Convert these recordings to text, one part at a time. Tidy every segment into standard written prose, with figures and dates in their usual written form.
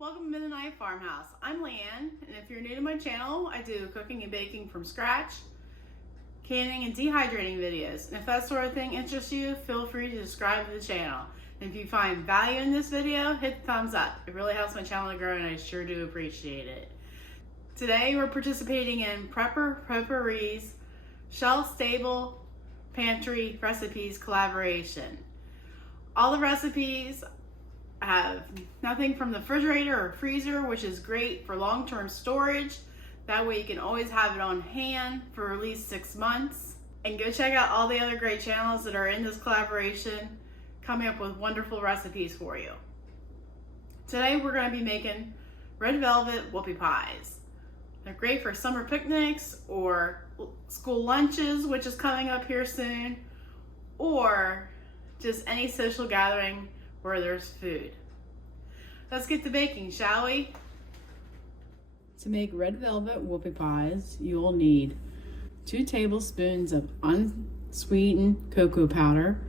Welcome to Mennonite Farmhouse. I'm Leanne, and if you're new to my channel, I do cooking and baking from scratch, canning and dehydrating videos. And if that sort of thing interests you, feel free to subscribe to the channel. And if you find value in this video, hit the thumbs up. It really helps my channel to grow, and I sure do appreciate it. Today we're participating in Prepper Potpourri's Shelf Stable Pantry Recipes collaboration. All the recipes have nothing from the refrigerator or freezer, which is great for long-term storage. That way you can always have it on hand for at least 6 months. And go check out all the other great channels that are in this collaboration, coming up with wonderful recipes for you. Today we're going to be making red velvet whoopie pies. They're great for summer picnics or school lunches, which is coming up here soon, or just any social gathering where there's food. Let's get to baking, shall we? To make red velvet whoopie pies, you will need 2 tablespoons of unsweetened cocoa powder,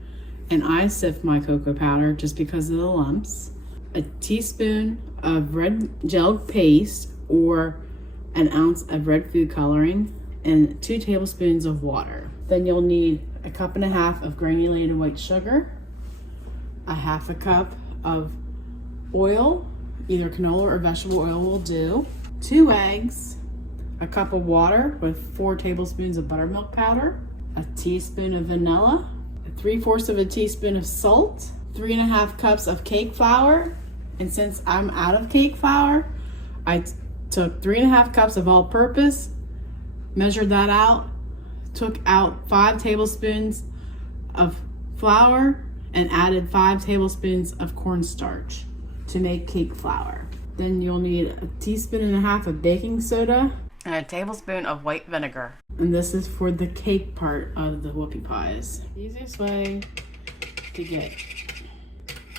and I sift my cocoa powder just because of the lumps, a teaspoon of red gelled paste or an ounce of red food coloring, and 2 tablespoons of water. Then you'll need a 1.5 cups of granulated white sugar, a 1/2 cup of oil, either canola or vegetable oil will do, 2 eggs, a cup of water with 4 tablespoons of buttermilk powder, a teaspoon of vanilla, 3/4 of a teaspoon of salt, 3.5 cups of cake flour. And since I'm out of cake flour, I took 3.5 cups of all-purpose, measured that out, took out 5 tablespoons of flour, and added 5 tablespoons of cornstarch to make cake flour. Then you'll need a 1.5 teaspoons of baking soda and a tablespoon of white vinegar. And this is for the cake part of the whoopie pies. The easiest way to get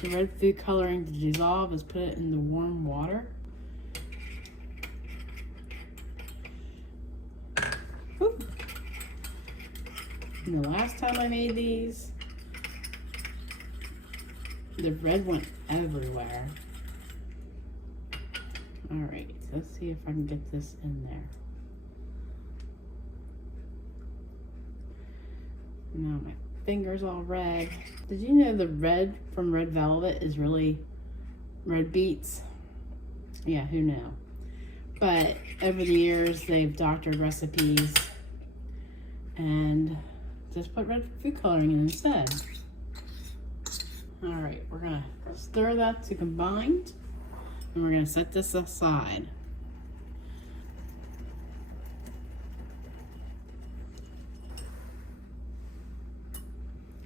the red food coloring to dissolve is put it in the warm water. Woo. And the last time I made these, the red went everywhere. Alright, let's see if I can get this in there. Now my finger's all red. Did you know the red from red velvet is really red beets? Yeah, who knew? But over the years they've doctored recipes and just put red food coloring in instead. All right, we're gonna stir that to combine, and we're gonna set this aside.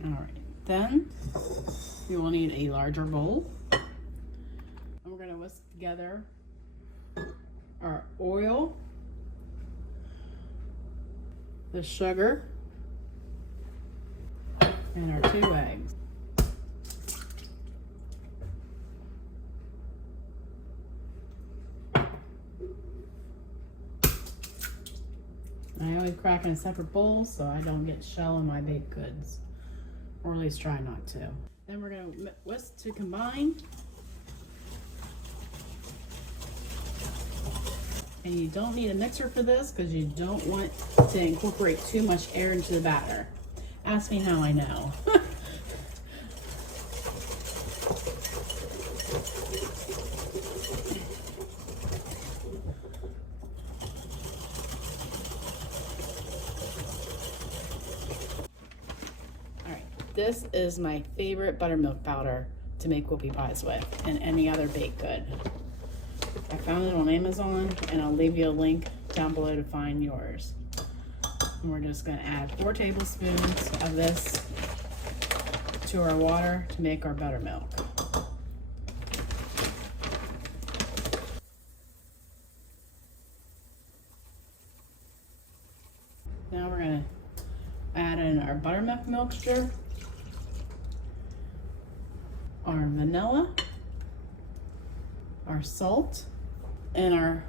All right, then you will need a larger bowl. And we're gonna whisk together our oil, the sugar, and our 2 eggs. I always crack in a separate bowl so I don't get shell in my baked goods, or at least try not to. Then we're going to whisk to combine. And you don't need a mixer for this because you don't want to incorporate too much air into the batter. Ask me how I know. This is my favorite buttermilk powder to make whoopie pies with, and any other baked good. I found it on Amazon, and I'll leave you a link down below to find yours. And we're just going to add 4 tablespoons of this to our water to make our buttermilk. Now we're going to add in our buttermilk mixture, our vanilla, our salt, and our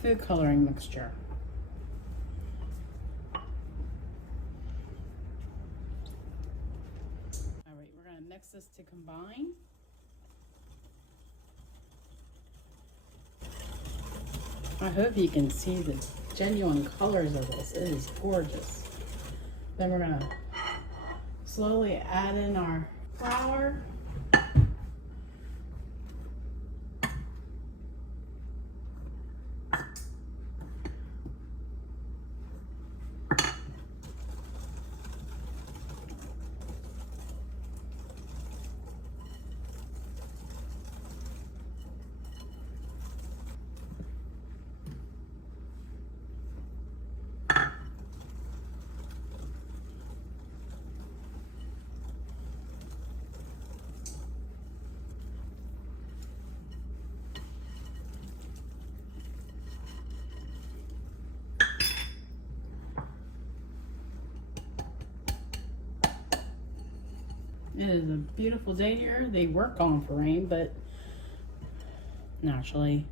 food coloring mixture. All right, we're going to mix this to combine. I hope you can see the genuine colors of this. It is gorgeous. Then we're gonna slowly add in our flour. It is a beautiful day here. They were calling for rain, but naturally,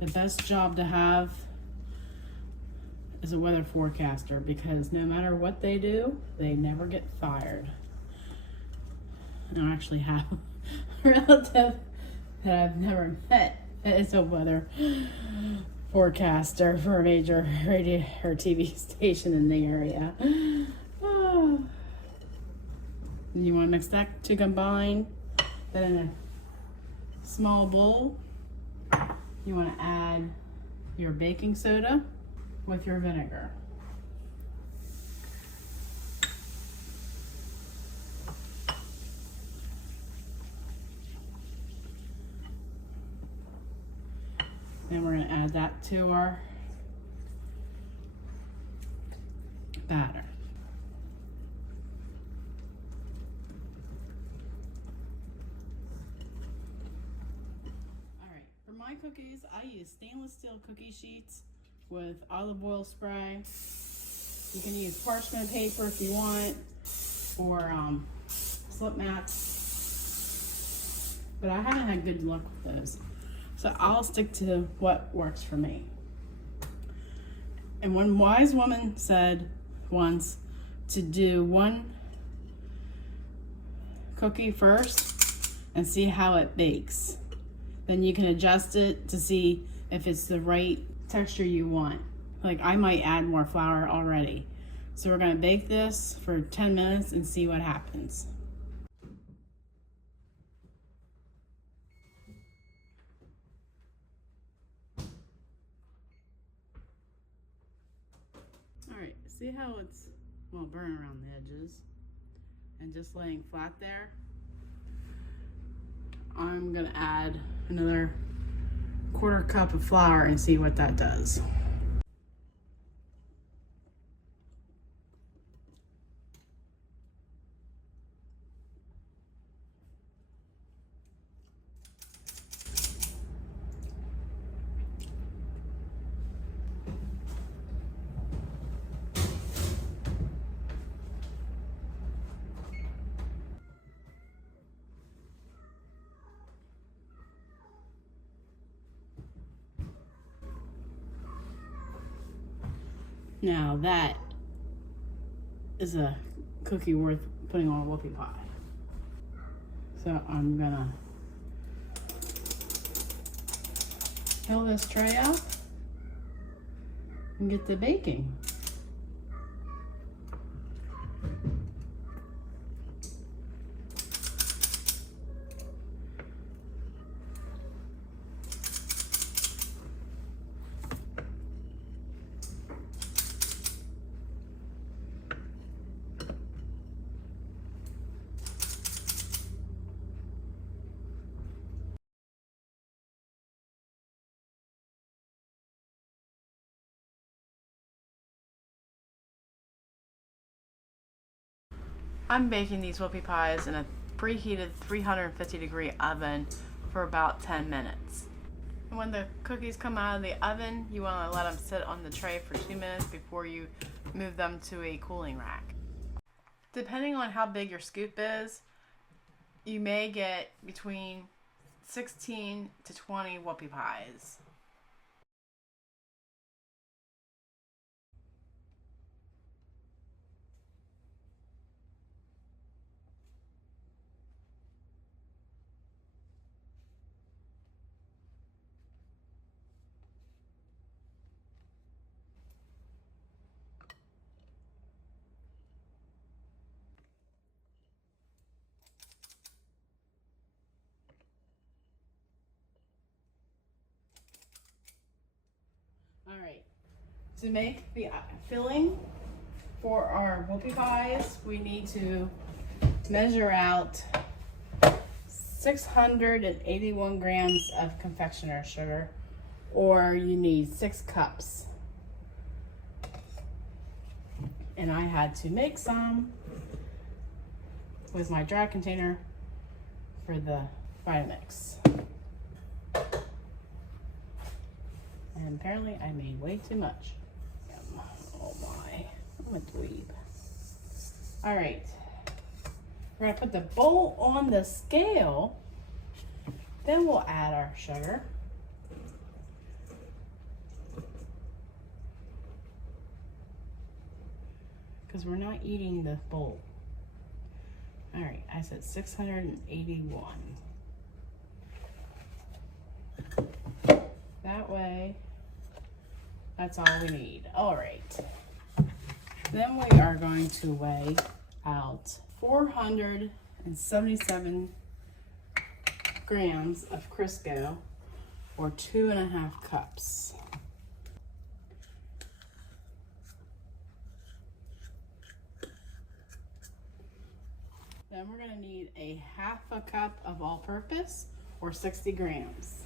the best job to have is a weather forecaster, because no matter what they do, they never get fired. I actually have a relative that I've never met that is a weather forecaster for a major radio or TV station in the area. Oh. You want to mix that to combine. Then in a small bowl, you want to add your baking soda with your vinegar. Then we're going to add that to our batter. For my cookies, I use stainless steel cookie sheets with olive oil spray. You can use parchment paper if you want, or slip mats, but I haven't had good luck with those. So I'll stick to what works for me. And one wise woman said once to do one cookie first and see how it bakes. Then you can adjust it to see if it's the right texture you want. Like, I might add more flour already. So we're gonna bake this for 10 minutes and see what happens. All right, see how it's, well, burning around the edges and just laying flat there? I'm gonna add another quarter cup of flour and see what that does. Now that is a cookie worth putting on a whoopie pie. So I'm gonna fill this tray up and get to baking. I'm baking these whoopie pies in a preheated 350-degree oven for about 10 minutes. And when the cookies come out of the oven, you want to let them sit on the tray for 2 minutes before you move them to a cooling rack. Depending on how big your scoop is, you may get between 16 to 20 whoopie pies. To make the filling for our whoopie pies, we need to measure out 681 grams of confectioner sugar, or you need 6 cups. And I had to make some with my dry container for the Vitamix. And apparently I made way too much. Oh my, I'm a dweeb. All right, we're gonna put the bowl on the scale, then we'll add our sugar. Because we're not eating the bowl. All right, I said 681. That way, that's all we need. All right. Then we are going to weigh out 477 grams of Crisco, or 2.5 cups. Then we're gonna need a 1/2 cup of all-purpose, or 60 grams.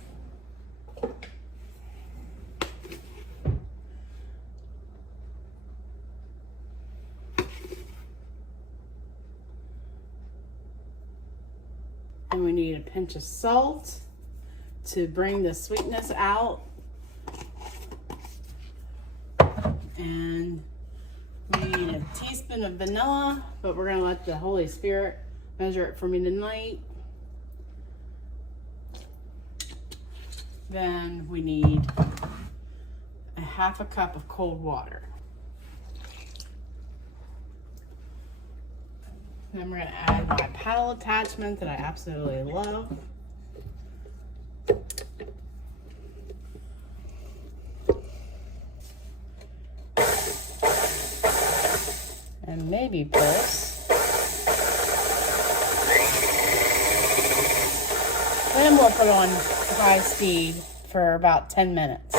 And we need a pinch of salt to bring the sweetness out. And we need a teaspoon of vanilla, but we're gonna let the Holy Spirit measure it for me tonight. Then we need a 1/2 cup of cold water. Then we're gonna add my paddle attachment that I absolutely love. And maybe pulse. Then we'll put on high speed for about 10 minutes.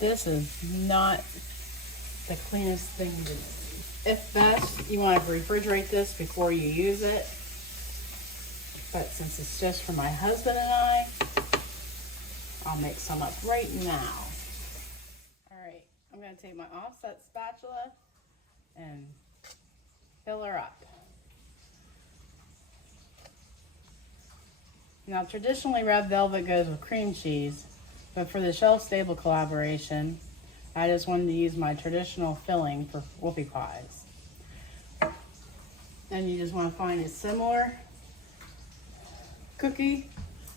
This is not the cleanest thing to do. If best, you want to refrigerate this before you use it. But since it's just for my husband and I'll make some up right now. All right, I'm going to take my offset spatula and fill her up. Now, traditionally red velvet goes with cream cheese, but for the shelf-stable collaboration, I just wanted to use my traditional filling for whoopie pies. And you just want to find a similar cookie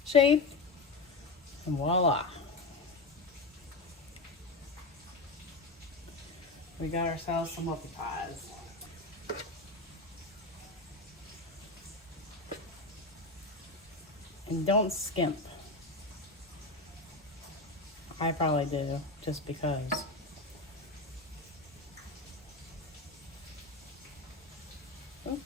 shape, and voila. We got ourselves some whoopie pies. And don't skimp. I probably do, just because. Oop.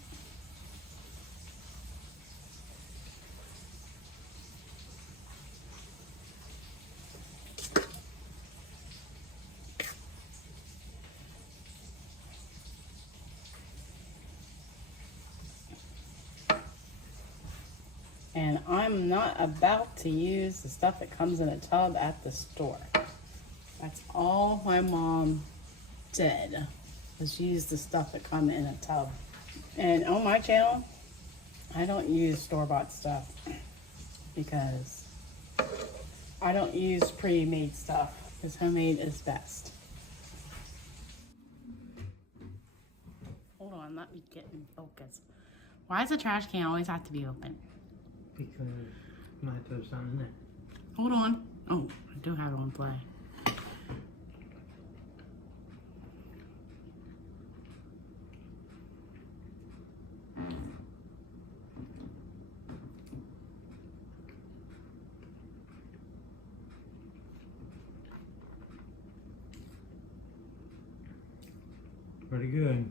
And I'm not about to use the stuff that comes in a tub at the store. That's all my mom did, was use the stuff that come in a tub. And on my channel, I don't use store-bought stuff because I don't use pre-made stuff, because homemade is best. Hold on, let me get in focus. Why does the trash can always have to be open? Because you might throw something in there. Hold on. Oh, I do have it on play. pretty good.